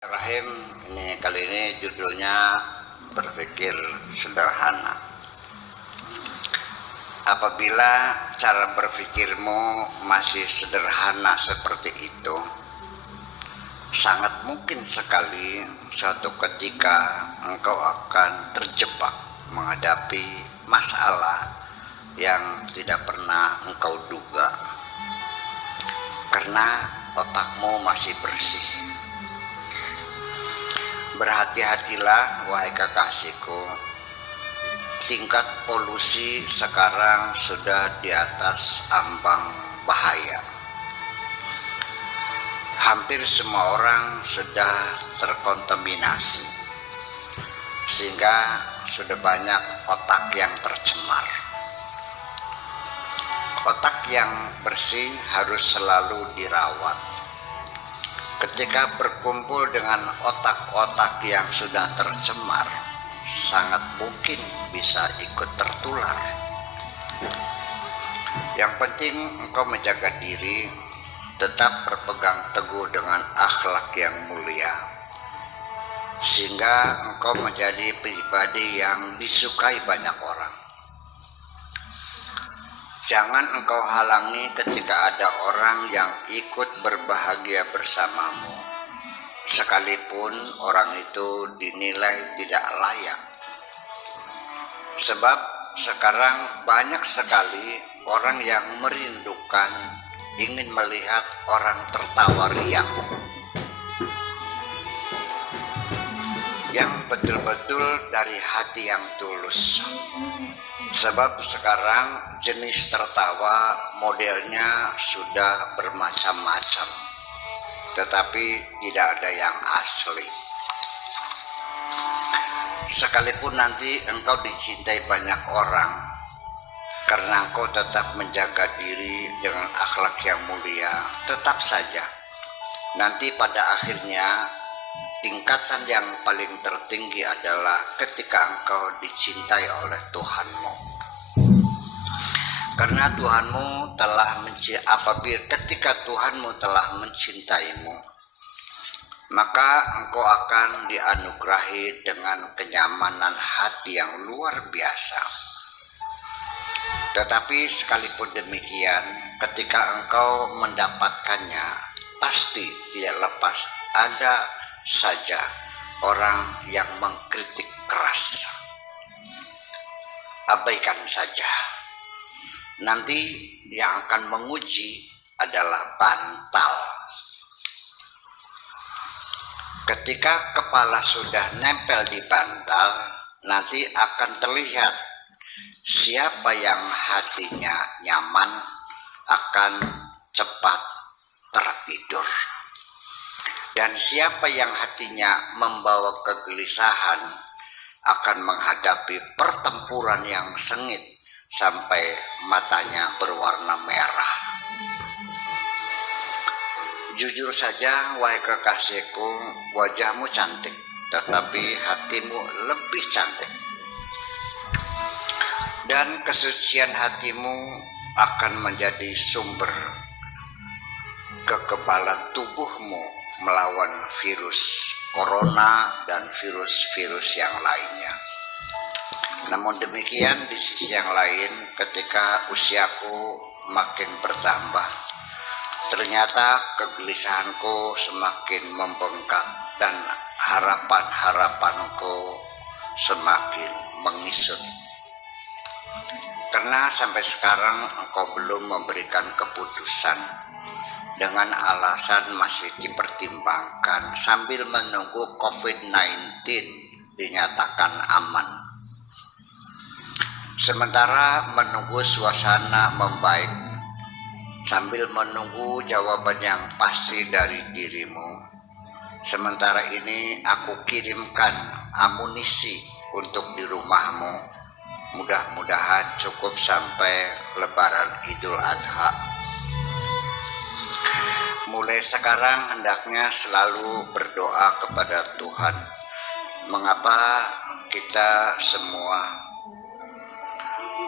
Rahim, kali ini judulnya berpikir sederhana. Apabila cara berpikirmu masih sederhana seperti itu, sangat mungkin sekali suatu ketika engkau akan terjebak menghadapi masalah yang tidak pernah engkau duga, karena otakmu masih bersih. Berhati-hatilah wahai kekasihku, tingkat polusi sekarang sudah di atas ambang bahaya. Hampir semua orang sudah terkontaminasi, sehingga sudah banyak otak yang tercemar. Otak yang bersih harus selalu dirawat. Ketika berkumpul dengan otak-otak yang sudah tercemar, sangat mungkin bisa ikut tertular. Yang penting engkau menjaga diri, tetap berpegang teguh dengan akhlak yang mulia, sehingga engkau menjadi pribadi yang disukai banyak orang. Jangan engkau halangi ketika ada orang yang ikut berbahagia bersamamu, sekalipun orang itu dinilai tidak layak. Sebab sekarang banyak sekali orang yang merindukan, ingin melihat orang tertawa riang, yang betul-betul dari hati yang tulus. Sebab sekarang jenis tertawa modelnya sudah bermacam-macam, tetapi tidak ada yang asli. Sekalipun nanti engkau dicintai banyak orang, karena engkau tetap menjaga diri dengan akhlak yang mulia, tetap saja nanti pada akhirnya tingkatan yang paling tertinggi adalah ketika engkau dicintai oleh Tuhanmu. Karena Tuhanmu telah ketika Tuhanmu telah mencintaimu, maka engkau akan dianugerahi dengan kenyamanan hati yang luar biasa. Tetapi sekalipun demikian, ketika engkau mendapatkannya, pasti tidak lepas ada saja orang yang mengkritik keras. Abaikan saja. Nanti yang akan menguji adalah bantal. Ketika kepala sudah nempel di bantal, nanti akan terlihat siapa yang hatinya nyaman akan cepat tertidur. Dan siapa yang hatinya membawa kegelisahan akan menghadapi pertempuran yang sengit sampai matanya berwarna merah. Jujur saja wahai kekasihku, wajahmu cantik, tetapi hatimu lebih cantik. Dan kesucian hatimu akan menjadi sumber kekebalan tubuhmu melawan virus corona dan virus-virus yang lainnya. Namun demikian, di sisi yang lain, ketika usiaku makin bertambah, ternyata kegelisahanku semakin membengkak dan harapan-harapanku semakin mengisut. Karena sampai sekarang engkau belum memberikan keputusan, dengan alasan masih dipertimbangkan sambil menunggu COVID-19 dinyatakan aman. Sementara menunggu suasana membaik, sambil menunggu jawaban yang pasti dari dirimu, sementara ini aku kirimkan amunisi untuk di rumahmu. Mudah-mudahan cukup sampai Lebaran Idul Adha. Mulai sekarang hendaknya selalu berdoa kepada Tuhan. Mengapa kita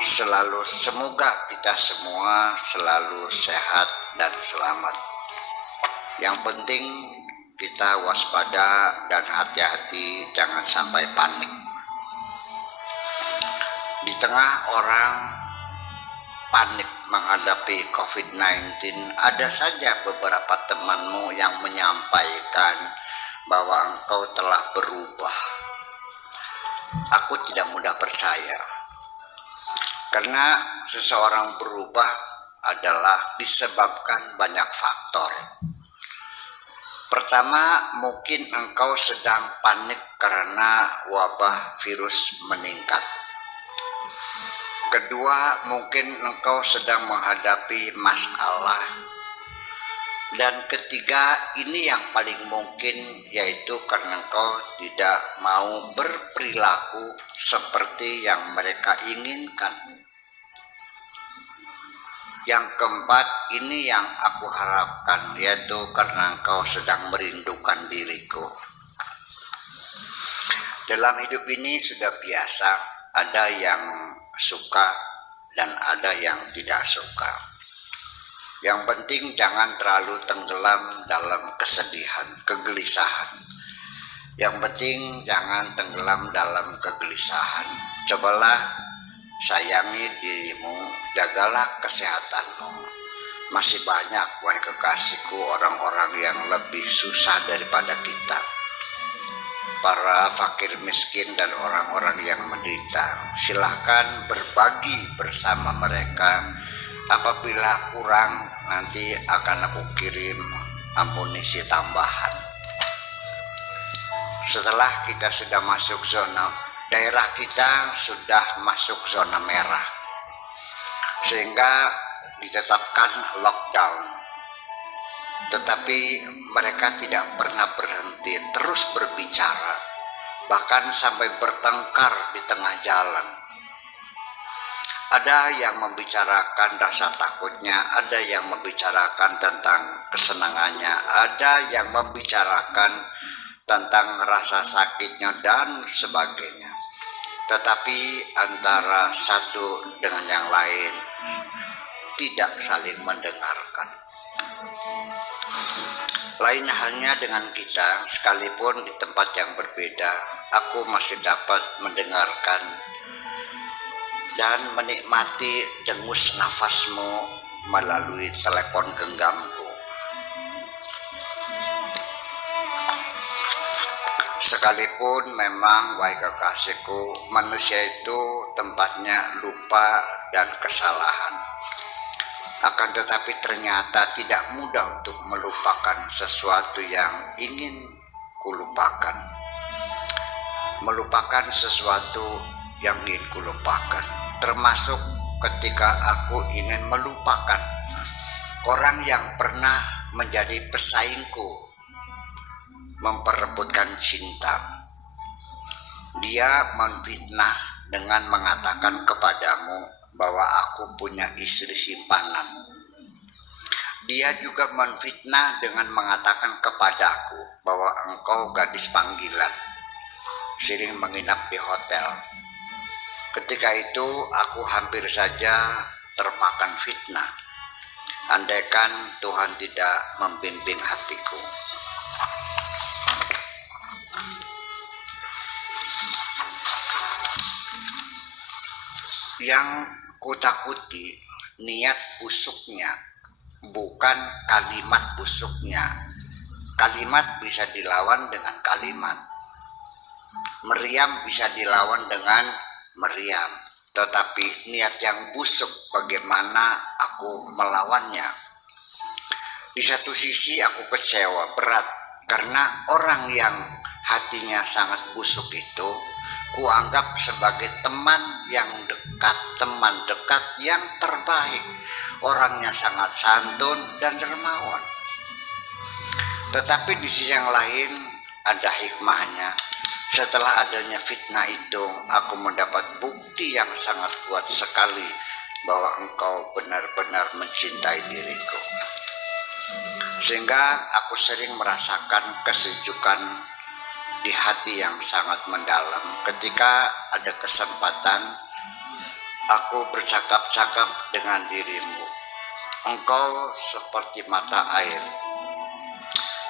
semoga kita semua selalu sehat dan selamat. Yang penting kita waspada dan hati-hati, jangan sampai panik. Di tengah orang panik menghadapi COVID-19, ada saja beberapa temanmu yang menyampaikan bahwa engkau telah berubah. Aku tidak mudah percaya, karena seseorang berubah adalah disebabkan banyak faktor. Pertama, mungkin engkau sedang panik karena wabah virus meningkat. Kedua, mungkin engkau sedang menghadapi masalah. Dan ketiga, ini yang paling mungkin, yaitu karena engkau tidak mau berperilaku seperti yang mereka inginkan. Yang keempat, ini yang aku harapkan, yaitu karena engkau sedang merindukan diriku. Dalam hidup ini sudah biasa, ada yang suka dan ada yang tidak suka. Yang penting jangan terlalu tenggelam dalam kesedihan, kegelisahan. Yang penting jangan tenggelam dalam kegelisahan. Cobalah sayangi dirimu, jagalah kesehatanmu. Masih banyak, wahai kekasihku, orang-orang yang lebih susah daripada kita. Para fakir miskin dan orang-orang yang menderita, silahkan berbagi bersama mereka. Apabila kurang, nanti akan aku kirim amunisi tambahan. Setelah kita sudah masuk zona, daerah kita sudah masuk zona merah, sehingga ditetapkan lockdown. Tetapi mereka tidak pernah berhenti, terus berbicara, bahkan sampai bertengkar di tengah jalan. Ada yang membicarakan rasa takutnya, ada yang membicarakan tentang kesenangannya, ada yang membicarakan tentang rasa sakitnya dan sebagainya. Tetapi antara satu dengan yang lain tidak saling mendengarkan. Lain halnya dengan kita, sekalipun di tempat yang berbeda, aku masih dapat mendengarkan dan menikmati dengus nafasmu melalui telepon genggamku. Sekalipun memang, wahai kekasihku, manusia itu tempatnya lupa dan kesalahan. Akan tetapi ternyata tidak mudah untuk melupakan sesuatu yang ingin kulupakan. Melupakan sesuatu yang ingin kulupakan. Termasuk ketika aku ingin melupakan orang yang pernah menjadi pesaingku, memperebutkan cinta. Dia menfitnah dengan mengatakan kepadamu bahwa aku punya istri simpanan. Dia juga menfitnah dengan mengatakan kepadaku bahwa engkau gadis panggilan, sering menginap di hotel. Ketika itu aku hampir saja termakan fitnah, andaikan Tuhan tidak membimbing hatiku. Yang kutakuti niat busuknya, bukan kalimat busuknya. Kalimat bisa dilawan dengan kalimat. Meriam bisa dilawan dengan meriam. Tetapi niat yang busuk, bagaimana aku melawannya? Di satu sisi aku kecewa berat, karena orang yang hatinya sangat busuk itu kuanggap sebagai teman yang dekat, teman dekat yang terbaik. Orangnya sangat santun dan dermawan. Tetapi di sisi yang lain ada hikmahnya. Setelah adanya fitnah itu, aku mendapat bukti yang sangat kuat sekali bahwa engkau benar-benar mencintai diriku. Sehingga aku sering merasakan kesejukan di hati yang sangat mendalam ketika ada kesempatan aku bercakap-cakap dengan dirimu. Engkau seperti mata air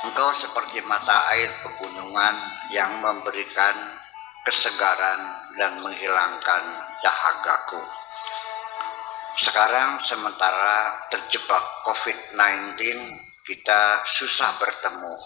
Engkau seperti mata air pegunungan yang memberikan kesegaran dan menghilangkan dahagaku. Sekarang sementara terjebak COVID-19, kita susah bertemu.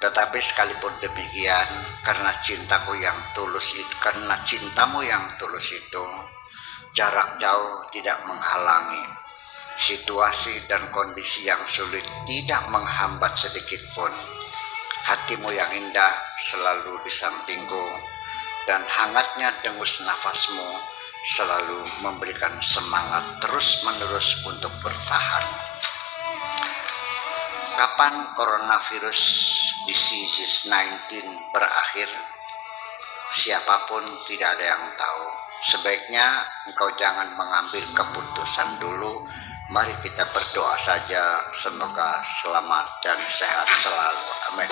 Tetapi sekalipun demikian, karena cintamu yang tulus itu, jarak jauh tidak menghalangi. Situasi dan kondisi yang sulit tidak menghambat sedikit pun. Hatimu yang indah selalu di sampingku, dan hangatnya dengus nafasmu selalu memberikan semangat terus-menerus untuk bertahan. Kapan coronavirus disease 19 berakhir? Siapapun tidak ada yang tahu. Sebaiknya engkau jangan mengambil keputusan dulu. Mari kita berdoa saja, semoga selamat dan sehat selalu. Amin.